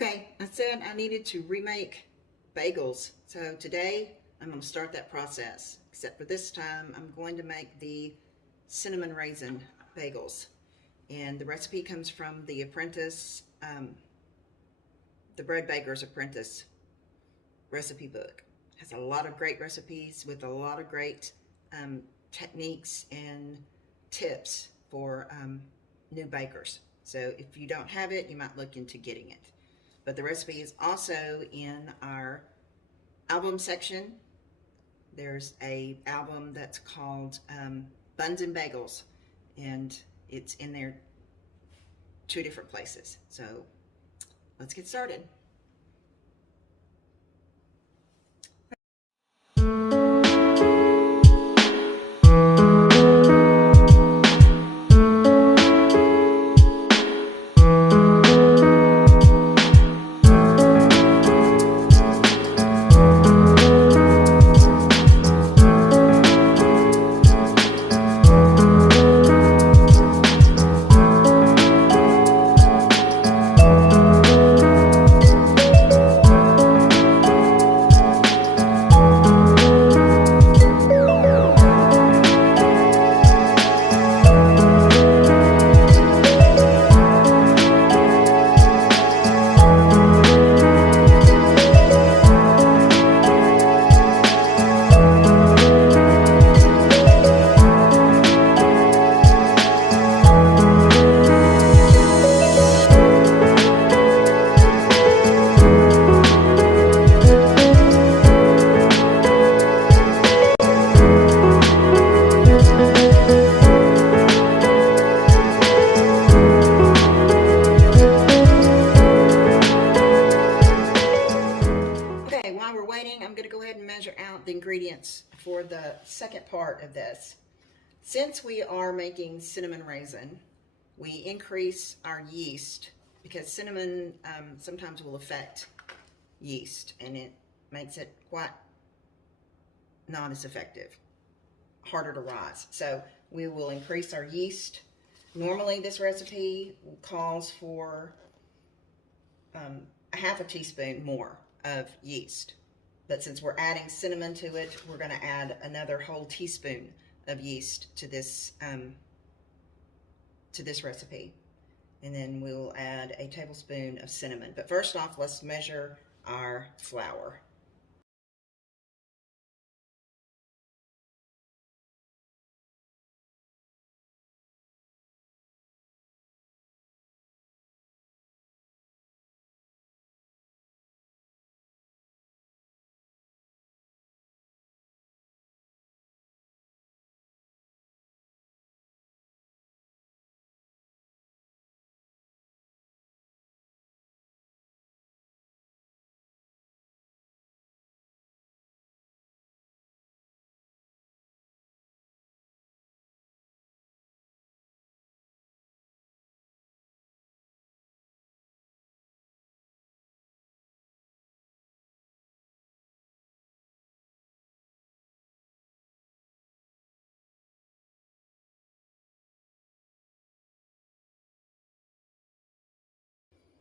Okay, I said I needed to remake bagels. So today I'm going to start that process. Except for this time, I'm going to make the cinnamon raisin bagels. And the recipe comes from the Apprentice, the Bread Baker's Apprentice recipe book. It has a lot of great recipes with a lot of great techniques and tips for new bakers. So if you don't have it, you might look into getting it. But the recipe is also in our album section. There's a album that's called Buns and Bagels, and it's in there 2 different places. So let's get started. While we're waiting, I'm going to go ahead and measure out the ingredients for the second part of this. Since we are making cinnamon raisin, we increase our yeast because cinnamon sometimes will affect yeast and it makes it quite not as effective, harder to rise. So we will increase our yeast. Normally this recipe calls for a half a teaspoon more of yeast. But since we're adding cinnamon to it, we're going to add another whole teaspoon of yeast to this recipe. And then we'll add a tablespoon of cinnamon. But first off, let's measure our flour.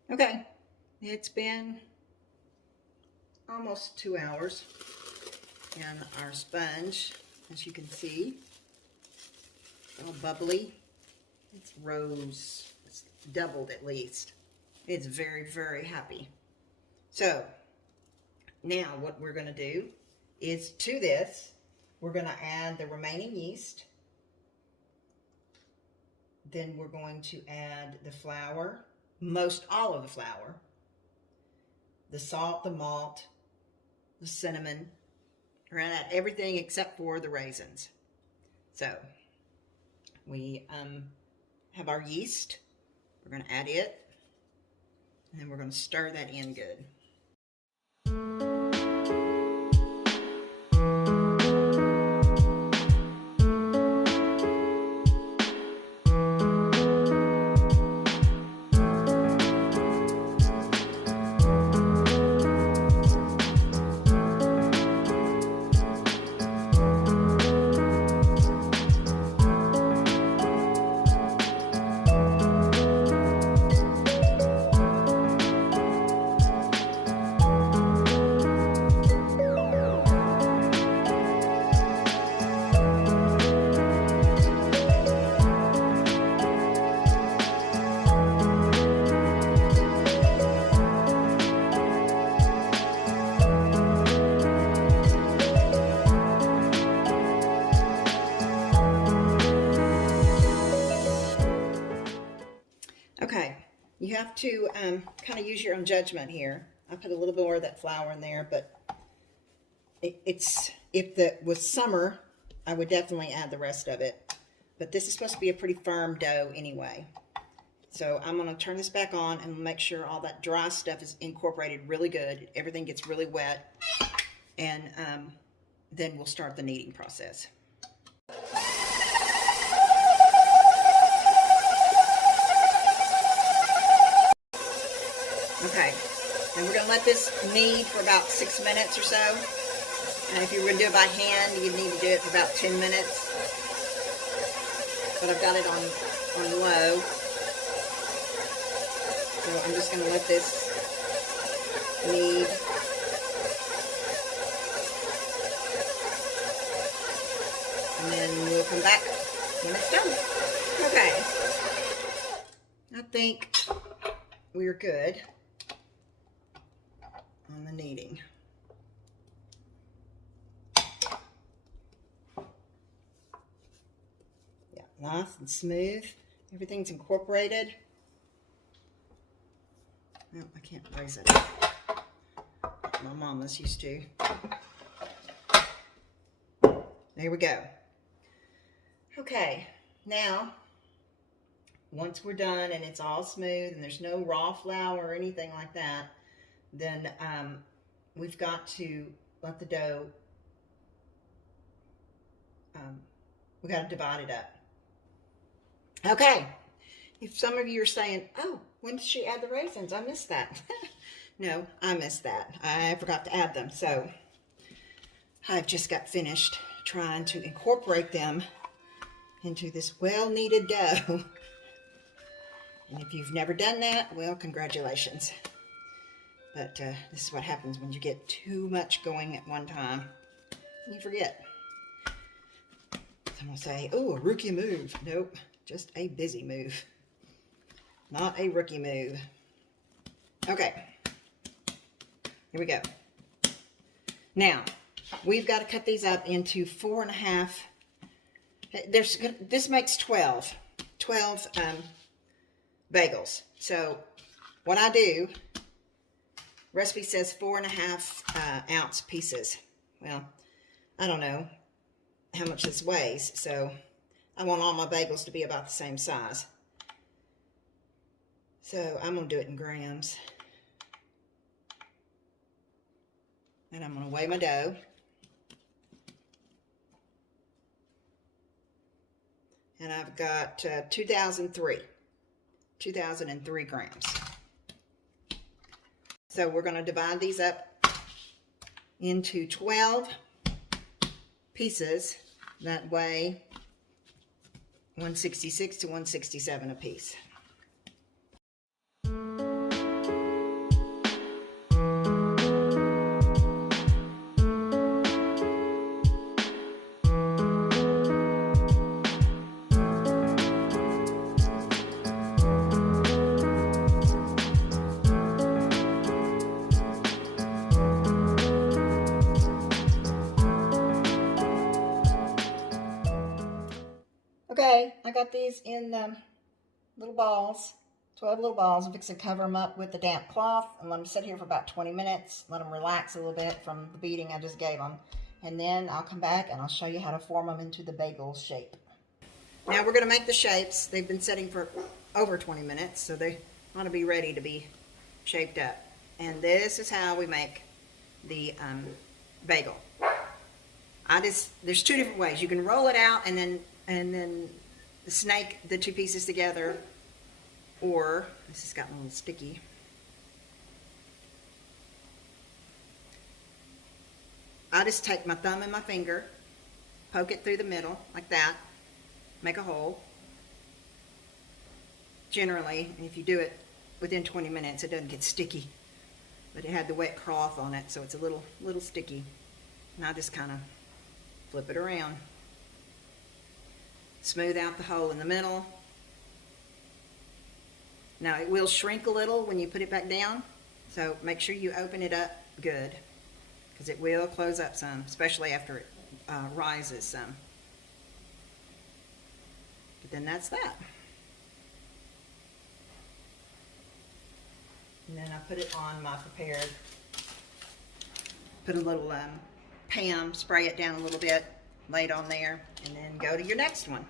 Okay, it's been almost 2 hours, and our sponge, as you can see, all bubbly. It's rose. It's doubled at least. It's very, very happy. So now what we're going to do is to this, we're going to add the remaining yeast. Then we're going to add the flour, most all of the flour, the salt, the malt, the cinnamon. We're going to add everything except for the raisins. So we have our yeast. We're going to add it, and then we're going to stir that in good. to kind of use your own judgment here. I put a little more of that flour in there, but if it was summer, I would definitely add the rest of it. But this is supposed to be a pretty firm dough anyway. So I'm going to turn this back on and make sure all that dry stuff is incorporated really good. Everything gets really wet. And then we'll start the kneading process. Okay, and we're going to let this knead for about 6 minutes or so. And if you were going to do it by hand, you'd need to do it for about 10 minutes. But I've got it on low. So I'm just going to let this knead. And then we'll come back when it's done. Okay. I think we're good on the kneading. Yeah, nice and smooth. Everything's incorporated. No, I can't raise it. My mama's used to. There we go. Okay, now, once we're done and it's all smooth and there's no raw flour or anything like that, then we've got to let the dough, we got to divide it up. Okay, if some of you are saying, oh, when did she add the raisins? I missed that. No, I missed that. I forgot to add them. So I've just got finished trying to incorporate them into this well-kneaded dough. And if you've never done that, well, congratulations. But this is what happens when you get too much going at one time. You forget. Someone will say, oh, a rookie move. Nope, just a busy move. Not a rookie move. Okay, here we go. Now, we've got to cut these up into 4.5. This makes 12 bagels. So what I do, recipe says 4.5 ounce pieces. Well, I don't know how much this weighs, so I want all my bagels to be about the same size. So I'm going to do it in grams. And I'm going to weigh my dough. And I've got 2003 grams. So we're going to divide these up into 12 pieces that weigh 166 to 167 a piece. Okay, I got these in little balls, 12 little balls. I'm fixing to cover them up with a damp cloth and let them sit here for about 20 minutes. Let them relax a little bit from the beating I just gave them. And then I'll come back and I'll show you how to form them into the bagel shape. Now we're going to make the shapes. They've been sitting for over 20 minutes, so they want to be ready to be shaped up. And this is how we make the bagel. There's two different ways. You can roll it out and then snake the two pieces together, or this has gotten a little sticky. I just take my thumb and my finger, poke it through the middle like that, make a hole. Generally, if you do it within 20 minutes, it doesn't get sticky, but it had the wet cloth on it, so it's a little sticky. And I just kind of flip it around. Smooth out the hole in the middle. Now it will shrink a little when you put it back down, so make sure you open it up good, because it will close up some, especially after it rises some. But then that's that. And then I put it on my prepared, put a little Pam, spray it down a little bit, lay it on there, and then go to your next one.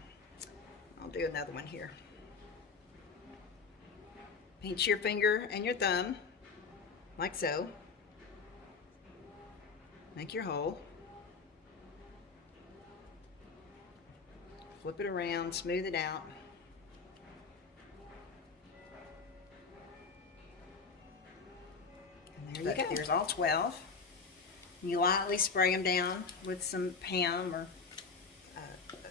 I'll do another one here. Pinch your finger and your thumb, like so. Make your hole. Flip it around, smooth it out. And there you go. There's all 12. You lightly spray them down with some Pam or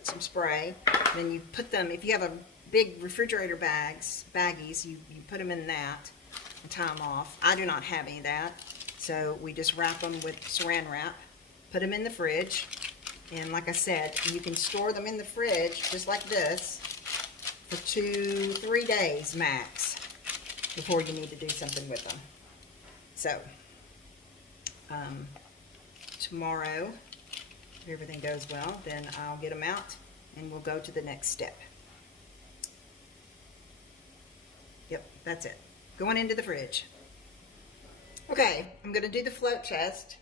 some spray. Then you put them, if you have a big refrigerator baggies, you put them in that and tie them off. I do not have any of that, so we just wrap them with saran wrap, put them in the fridge, and like I said, you can store them in the fridge just like this for 2-3 days max before you need to do something with them. So tomorrow, if everything goes well, then I'll get them out and we'll go to the next step. Yep, that's it. Going into the fridge. Okay, I'm going to do the float test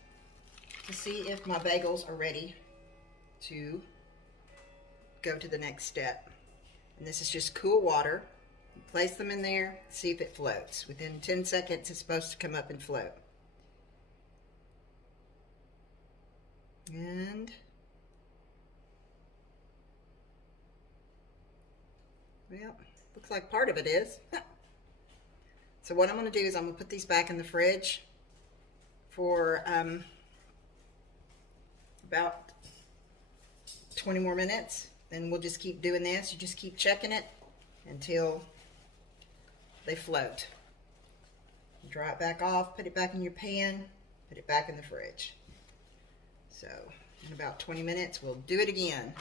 to see if my bagels are ready to go to the next step. And this is just cool water. You place them in there, see if it floats. Within 10 seconds, it's supposed to come up and float. And well, looks like part of it is. So what I'm going to do is I'm going to put these back in the fridge for about 20 more minutes. Then we'll just keep doing this. You just keep checking it until they float. Dry it back off, put it back in your pan, put it back in the fridge. So in about 20 minutes, we'll do it again.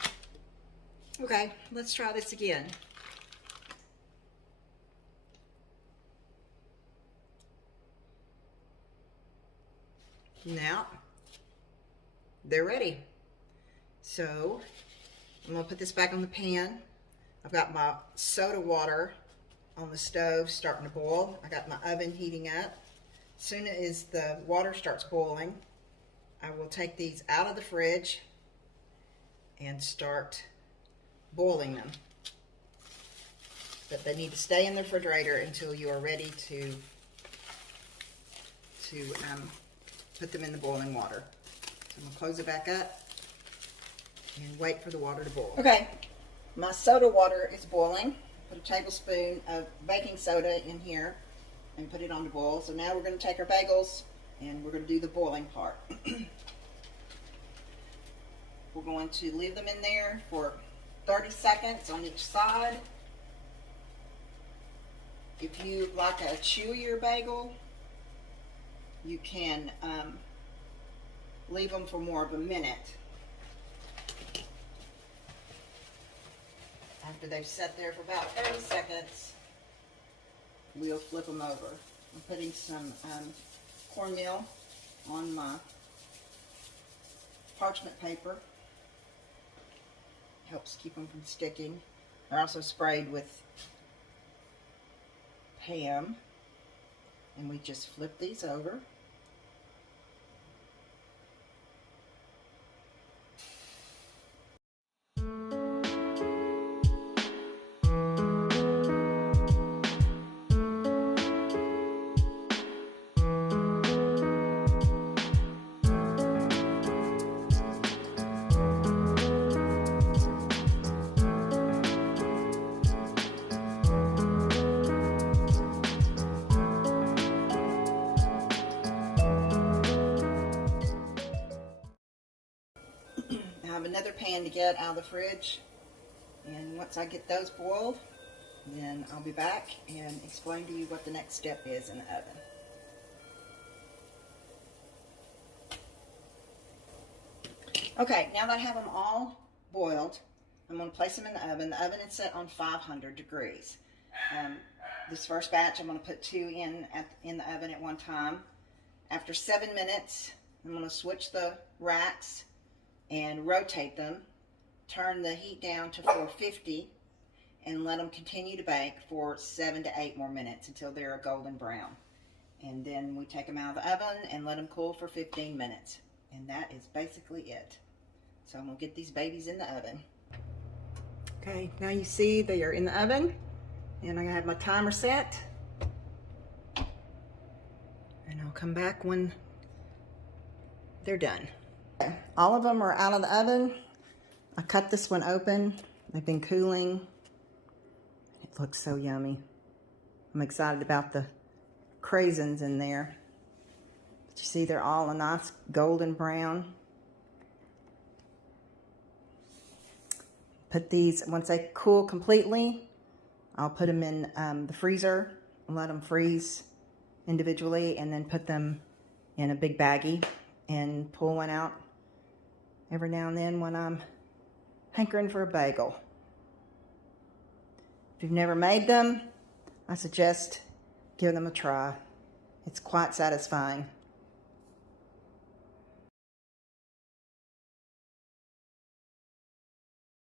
Okay, let's try this again. Now, they're ready. So, I'm gonna put this back on the pan. I've got my soda water on the stove starting to boil. I got my oven heating up. As soon as the water starts boiling, I will take these out of the fridge and start boiling them. But they need to stay in the refrigerator until you are ready to put them in the boiling water. So I'm gonna close it back up and wait for the water to boil. Okay, my soda water is boiling. Put a tablespoon of baking soda in here and put it on to boil. So now we're gonna take our bagels and we're gonna do the boiling part. We're going to leave them in there for 30 seconds on each side. If you like a chewier bagel, you can leave them for more of a minute. After they've sat there for about 30 seconds, we'll flip them over. I'm putting some cornmeal on my parchment paper. Helps keep them from sticking. They're also sprayed with Pam. And we just flip these over. I have another pan to get out of the fridge, and once I get those boiled, then I'll be back and explain to you what the next step is in the oven. Okay, now that I have them all boiled, I'm going to place them in the oven. The oven is set on 500 degrees. This first batch, I'm going to put 2 in the oven at one time. After 7 minutes, I'm going to switch the racks and rotate them, turn the heat down to 450, and let them continue to bake for 7 to 8 more minutes until they're a golden brown. And then we take them out of the oven and let them cool for 15 minutes. And that is basically it. So I'm gonna get these babies in the oven. Okay, now you see they are in the oven, and I'm gonna have my timer set. And I'll come back when they're done. Okay, all of them are out of the oven. I cut this one open. They've been cooling. It looks so yummy. I'm excited about the raisins in there. But you see they're all a nice golden brown. Put these, once they cool completely, I'll put them in the freezer and let them freeze individually, and then put them in a big baggie and pull one out every now and then when I'm hankering for a bagel. If you've never made them, I suggest give them a try. It's quite satisfying.